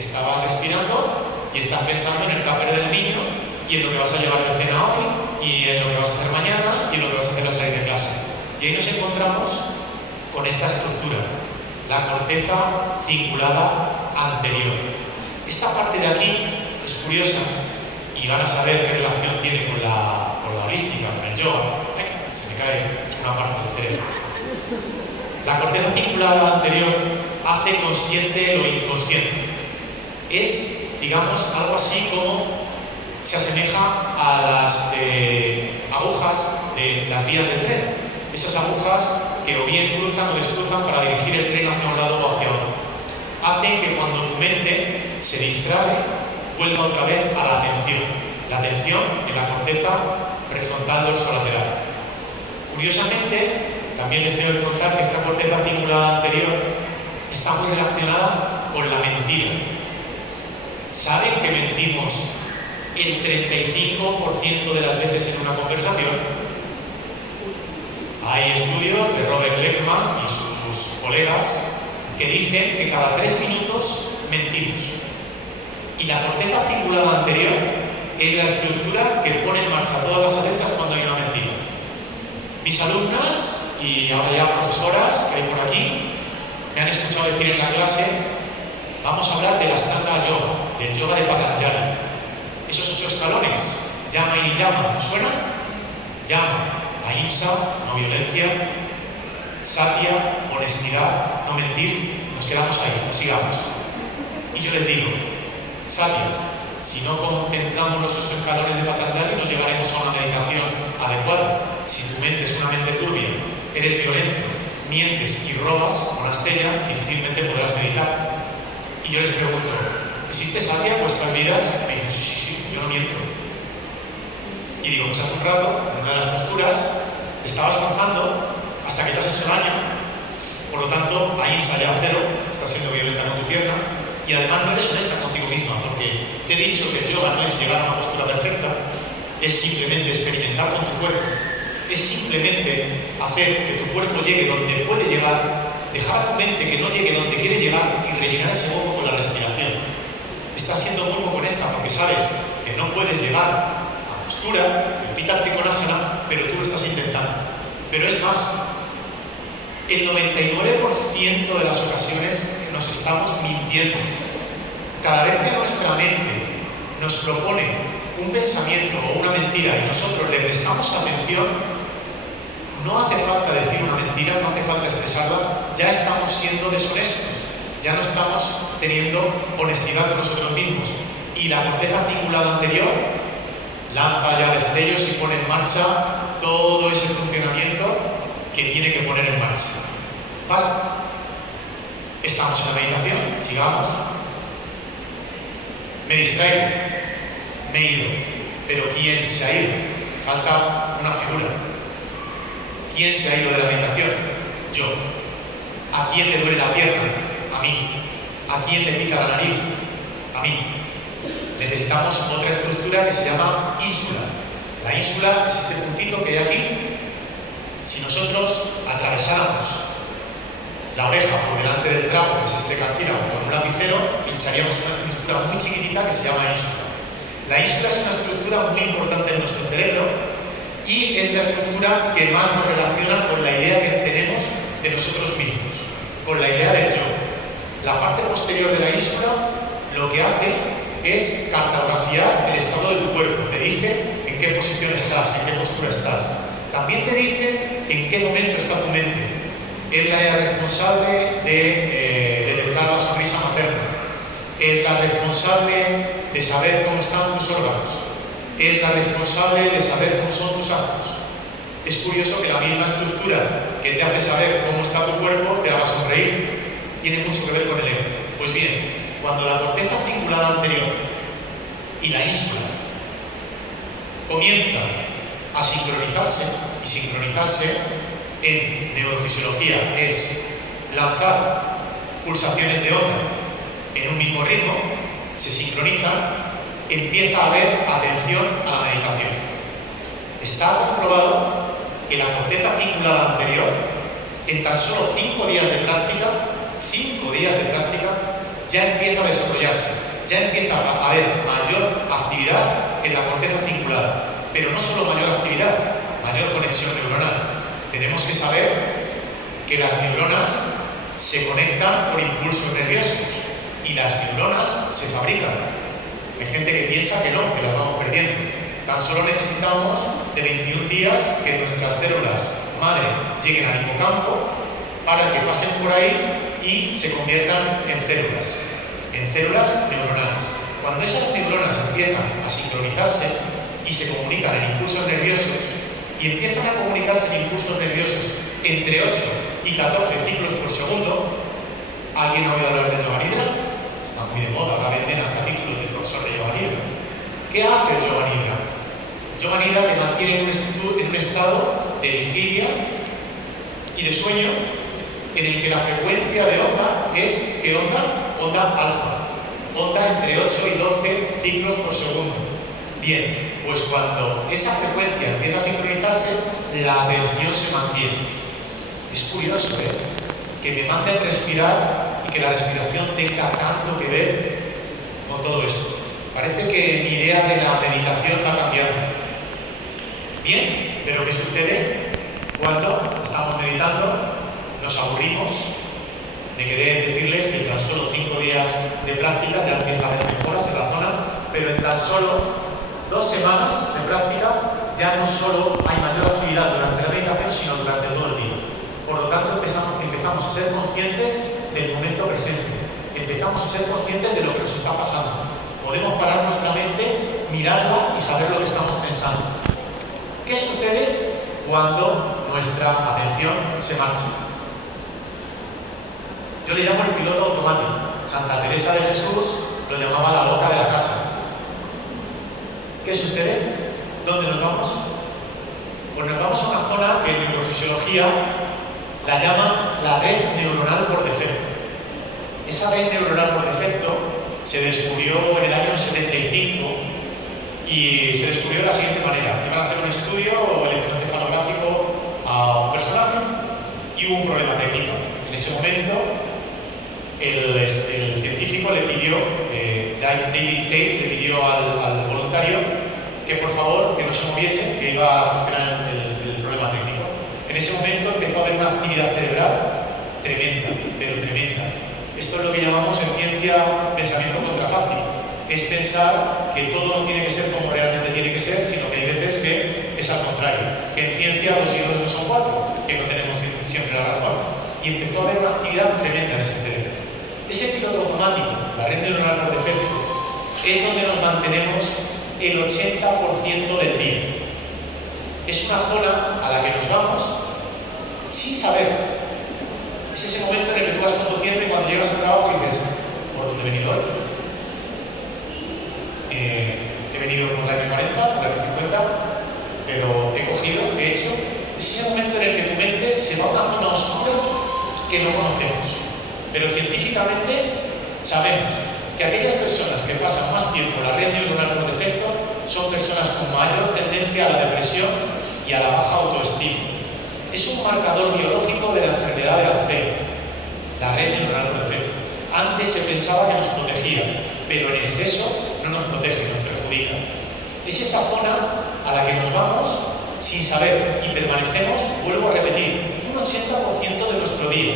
estabas respirando y estás pensando en el tupper del niño y en lo que vas a llevar de cena hoy y en lo que vas a hacer mañana y en lo que vas a hacer al salir de clase. Y ahí nos encontramos con esta estructura, la corteza cingulada anterior. Esta parte de aquí es curiosa y van a saber qué relación tiene con la holística, con el yoga. Se me cae una parte del cerebro. La corteza cingulada anterior hace consciente lo inconsciente. Es, digamos, algo así como se asemeja a las agujas de las vías del tren. Esas agujas que o bien cruzan o descruzan para dirigir el tren hacia un lado o hacia otro. Hacen que cuando tu mente se distrae, vuelva otra vez a la atención. La atención en la corteza prefrontal dorsolateral. Curiosamente, también les tengo que contar que esta corteza cingulada anterior está muy relacionada con la mentira. ¿Saben que mentimos el 35% de las veces en una conversación? Hay estudios de Robert Leckman y sus colegas que dicen que cada 3 minutos mentimos. Y la corteza cingulada anterior es la estructura que pone en marcha todas las alertas cuando hay una mentira. Mis alumnas y ahora ya profesoras que hay por aquí me han escuchado decir en la clase: vamos a hablar de la Ashtanga Yoga, del yoga de Patanjali. Esos 8 escalones, llama y llama, ¿nos suena? Llama, ahimsa, no violencia; satya, honestidad, no mentir. Nos quedamos ahí, no sigamos. Y yo les digo: satya, si no contemplamos los 8 escalones de Patanjali, no llegaremos a una meditación adecuada. Si tu mente es una mente turbia, eres violento, mientes y robas con astella, difícilmente podrás meditar. Y yo les pregunto: ¿existe satya en vuestras vidas? Me dicen: sí, yo no miento. Y digo: pues hace un rato, en una de las posturas, te estabas forzando hasta que te has hecho daño. Por lo tanto, ahí ensaya cero, estás siendo violenta con tu pierna, y además no eres honesta contigo misma, porque te he dicho que el yoga no es llegar a una postura perfecta, es simplemente experimentar con tu cuerpo, es simplemente hacer que tu cuerpo llegue donde puede llegar, dejar a tu mente que no llegue donde quieres llegar y rellenar ese hueco con la respiración. Estás siendo muy poco honesta porque sabes que no puedes llegar a postura, repita Trikonasana, pero tú lo estás intentando. Pero es más, el 99% de las ocasiones nos estamos mintiendo. Cada vez que nuestra mente nos propone un pensamiento o una mentira y nosotros le prestamos atención, no hace falta decir una mentira, no hace falta expresarla, ya estamos siendo deshonestos, ya no estamos teniendo honestidad con nosotros mismos. Y la corteza cingulada anterior lanza ya destellos y pone en marcha todo ese funcionamiento que tiene que poner en marcha. ¿Vale? Estamos en la meditación, sigamos. Me distraigo, me he ido, pero ¿quién se ha ido? Falta una figura. ¿Quién se ha ido de la meditación? Yo. ¿A quién le duele la pierna? A mí. ¿A quién le pica la nariz? A mí. Necesitamos otra estructura que se llama ínsula. La ínsula es este puntito que hay aquí. Si nosotros atravesáramos la oreja por delante del trago, que es este cartílago, con un lapicero, pincharíamos una estructura muy chiquitita que se llama ínsula. La ínsula es una estructura muy importante en nuestro cerebro y es la estructura que más nos relaciona con la idea que tenemos de nosotros mismos, con la idea del yo. La parte posterior de la ínsula lo que hace es cartografiar el estado de tu cuerpo, te dice en qué posición estás, en qué postura estás. También te dice en qué momento está tu mente. Es la responsable de detectar la sonrisa materna. Es la responsable de saber cómo están tus órganos. Es la responsable de saber cómo son tus actos. Es curioso que la misma estructura que te hace saber cómo está tu cuerpo te haga sonreír. Tiene mucho que ver con el ego. Pues bien, cuando la corteza cingulada anterior y la ínsula comienza a sincronizarse, y sincronizarse en neurofisiología es lanzar pulsaciones de onda en un mismo ritmo, se sincronizan, empieza a haber atención a la meditación. Está comprobado que la corteza cingulada anterior, en tan solo 5 días de práctica, ya empieza a desarrollarse, ya empieza a haber mayor actividad en la corteza cingulada. Pero no solo mayor actividad, mayor conexión neuronal. Tenemos que saber que las neuronas se conectan por impulsos nerviosos y las neuronas se fabrican. Hay gente que piensa que no, que las vamos perdiendo. Tan solo necesitamos de 21 días que nuestras células madre lleguen al hipocampo para que pasen por ahí y se conviertan en células neuronales. Cuando esas neuronas empiezan a sincronizarse y se comunican en impulsos nerviosos y empiezan a comunicarse en impulsos nerviosos entre 8 y 14 ciclos por segundo, ¿alguien ha oído hablar de yoga nidra? Está muy de moda, ahora venden hasta títulos de profesor de yoga nidra. ¿Qué hace el yoga nidra? El yoga nidra te mantiene en un estado de vigilia y de sueño en el que la frecuencia de onda es, ¿qué onda? Onda alfa. Onda entre 8 y 12 ciclos por segundo. Bien, pues cuando esa frecuencia empieza a sincronizarse, la atención se mantiene. Es curioso, que me manden respirar y que la respiración tenga tanto que ver con todo esto. Parece que mi idea de la meditación va cambiando. Bien, pero ¿qué sucede cuando estamos meditando? Nos aburrimos. Me quedé en decirles que en tan solo 5 días de práctica ya empieza a haber mejoras en la zona, pero en tan solo 2 semanas de práctica ya no solo hay mayor actividad durante la meditación, sino durante todo el día. Por lo tanto, empezamos a ser conscientes del momento presente. Empezamos a ser conscientes de lo que nos está pasando. Podemos parar nuestra mente, mirarla y saber lo que estamos pensando. ¿Qué sucede cuando nuestra atención se marcha? Yo le llamo el piloto automático. Santa Teresa de Jesús lo llamaba la loca de la casa. ¿Qué sucede? ¿Dónde nos vamos? Pues nos vamos a una zona que en neurofisiología la llaman la red neuronal por defecto. Esa red neuronal por defecto se descubrió en el año 75 y se descubrió de la siguiente manera. Iban a hacer un estudio electroencefalográfico a un personaje y hubo un problema técnico. En ese momento el científico le pidió, David Tate le pidió al voluntario que por favor que no se moviese, que iba a solucionar el problema técnico. En ese momento empezó a haber una actividad cerebral tremenda, pero tremenda. Esto es lo que llamamos en ciencia pensamiento contrafáctico. Es pensar que todo no tiene que ser como realmente tiene que ser, sino que hay veces que es al contrario. Que en ciencia los hijos no son 4, que no tenemos siempre la razón. Y empezó a haber una actividad tremenda en ese cerebro. Ese piloto automático, la red neuronal por defecto, es donde nos mantenemos el 80% del día. Es una zona a la que nos vamos sin saber. Es ese momento en el que tú vas conduciendo y cuando llegas al trabajo dices, ¿por dónde he venido hoy? He venido por la M40, por la M50, pero he cogido, he hecho. Es ese momento en el que tu mente se va a una zona oscura que no conocemos. Pero científicamente sabemos que aquellas personas que pasan más tiempo en la red neuronal por defecto son personas con mayor tendencia a la depresión y a la baja autoestima. Es un marcador biológico de la enfermedad de Alzheimer, la red neuronal por defecto. Antes se pensaba que nos protegía, pero en exceso no nos protege, nos perjudica. Es esa zona a la que nos vamos sin saber y permanecemos, vuelvo a repetir, un 80% de nuestro día.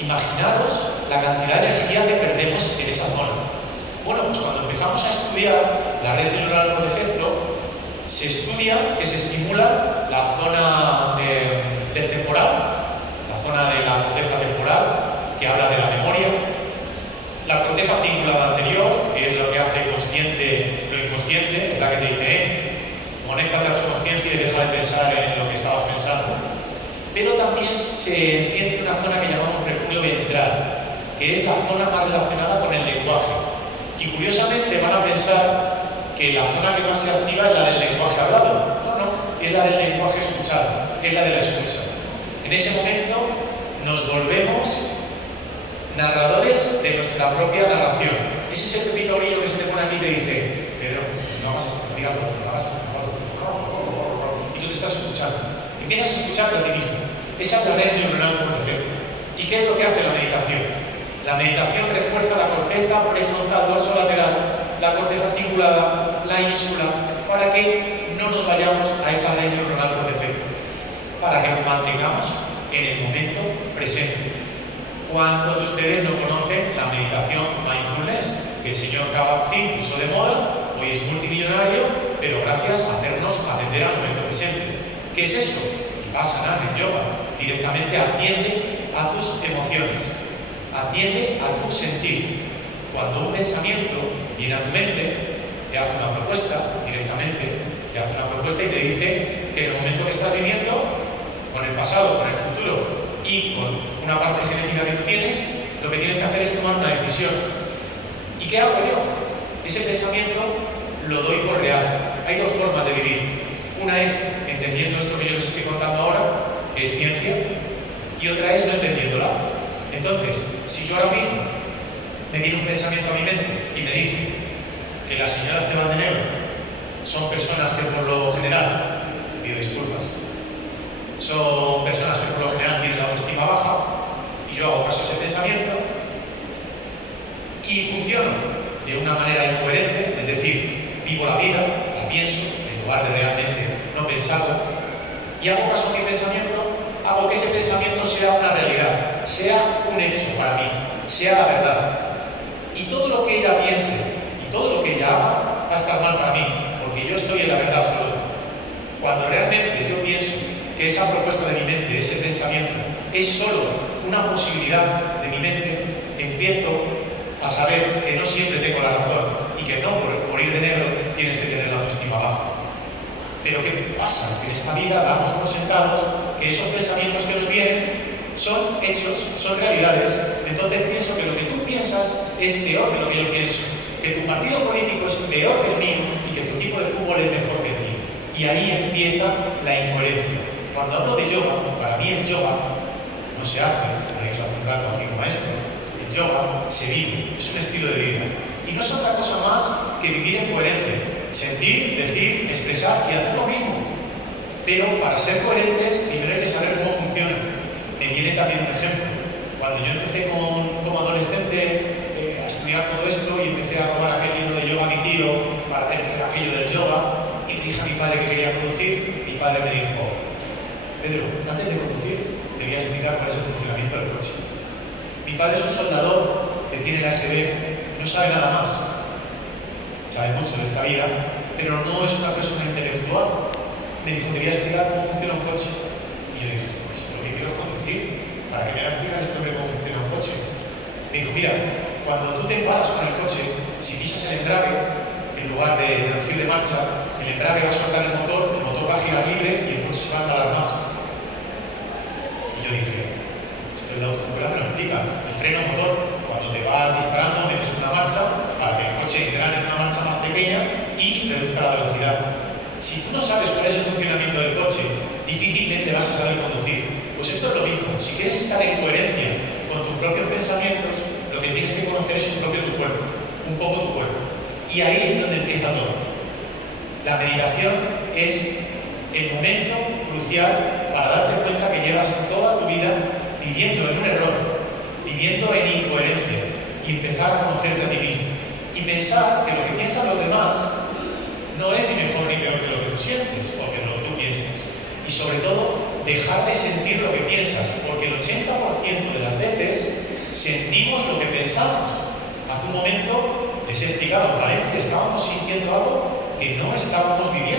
Imaginaros la cantidad de energía que perdemos en esa zona. Bueno, pues cuando empezamos a estudiar la red neuronal por defecto, se estudia que se estimula la zona del temporal, la zona de la corteza temporal, que habla de la memoria, la corteza cingulada anterior, que es lo que hace consciente lo inconsciente, es la que te dice, conéctate a tu conciencia y deja de pensar en lo que estabas pensando. Pero también se enciende una zona que llamamos mercurio ventral, que es la zona más relacionada con el lenguaje. Y curiosamente van a pensar que la zona que más se activa es la del lenguaje hablado. No, es la del lenguaje escuchado, es la de la escucha. En ese momento nos volvemos narradores de nuestra propia narración. Ese es el pepito brillo que se te pone aquí y te dice, Pedro, no hagas esto, dígalo, no hagas esto, y tú te estás escuchando. Empiezas a escucharte a ti mismo. Esa es la red neuronal por defecto. ¿Y qué es lo que hace la meditación? La meditación refuerza la corteza prefrontal dorsolateral, la corteza cingulada, la ínsula, para que no nos vayamos a esa red neuronal por defecto, para que nos mantengamos en el momento presente. ¿Cuántos de ustedes no conocen la meditación mindfulness que el señor Kabat-Zinn puso de moda? Hoy es multimillonario, pero gracias a hacernos atender al momento presente. ¿Qué es esto? Vipassana en yoga. Directamente atiende a tus emociones, atiende a tu sentir. Cuando un pensamiento viene a tu mente, te hace una propuesta directamente, te hace una propuesta y te dice que en el momento que estás viviendo, con el pasado, con el futuro y con una parte genética que tú tienes, lo que tienes que hacer es tomar una decisión. ¿Y qué hago yo? Ese pensamiento lo doy por real. Hay dos formas de vivir. Una es entendiendo esto que yo les estoy contando ahora, que es ciencia, y otra es no entendiéndola. Entonces, si yo ahora mismo me viene un pensamiento a mi mente y me dice que las señoras que van de negro son personas que por lo general, pido disculpas, son personas que por lo general tienen la autoestima baja, y yo hago caso a ese pensamiento y funciono de una manera incoherente, es decir, vivo la vida, la pienso, en lugar de realmente no pensarlo, y hago caso a mi pensamiento, hago que ese pensamiento sea una realidad, sea un hecho para mí, sea la verdad. Y todo lo que ella piense y todo lo que ella haga va a estar mal para mí, porque yo estoy en la verdad absoluta. Cuando realmente yo pienso que esa propuesta de mi mente, ese pensamiento, es solo una posibilidad de mi mente, empiezo a saber que no siempre tengo la razón y que no por ir de negro tienes que tener la autoestima baja. Pero ¿qué pasa? Que en esta vida damos por sentado que esos pensamientos que nos vienen son hechos, son realidades. Entonces pienso que lo que tú piensas es peor que lo que yo pienso, que tu partido político es peor que el mío y que tu equipo de fútbol es mejor que el mío. Y ahí empieza la incoherencia. Cuando hablo de yoga, para mí el yoga no se hace, ha dicho hace un rato aquí un maestro, el yoga se vive, es un estilo de vida. Y no es otra cosa más que vivir en coherencia, sentir, decir, expresar y hacer lo mismo. Pero para ser coherentes, primero hay que saber cómo funciona. Me viene también un ejemplo. Cuando yo empecé como adolescente a estudiar todo esto y empecé a robar aquel libro de yoga a mi tío para hacer aquello del yoga, y le dije a mi padre que quería conducir, mi padre me dijo: Pedro, antes de conducir, te voy a explicar cuál es el funcionamiento del coche. Mi padre es un soldador que tiene la EGB, no sabe nada más. Sabe mucho de esta vida, pero no es una persona intelectual. Me dijo: te voy a explicar cómo funciona un coche. Y yo dije: pues lo que quiero es conducir, para que me explicar esto de cómo funciona un coche. Me dijo: mira, cuando tú te paras con el coche, si pisas el embrague, en lugar de reducir de marcha, el embrague va a soltar el motor va a girar libre y el coche se va a embalar más. Y yo dije: esto es la autoescuela me lo explica. El freno motor, cuando te vas disparando, metes una marcha para que el coche entre en una marcha más pequeña y reduzca la velocidad. Si tú no sabes cuál es el funcionamiento del coche, difícilmente vas a saber conducir. Pues esto es lo mismo. Si quieres estar en coherencia con tus propios pensamientos, lo que tienes que conocer es un poco tu cuerpo. Y ahí es donde empieza todo. La meditación es el momento crucial para darte cuenta que llevas toda tu vida viviendo en un error, viviendo en incoherencia, y empezar a conocerte a ti mismo. Y pensar que lo que piensan los demás no es ni mejor ni peor que lo que tú sientes o que lo que tú piensas. Y sobre todo, dejar de sentir lo que piensas, porque el 80% de las veces sentimos lo que pensamos. Hace un momento les he explicado, en Valencia estábamos sintiendo algo que no estábamos viviendo.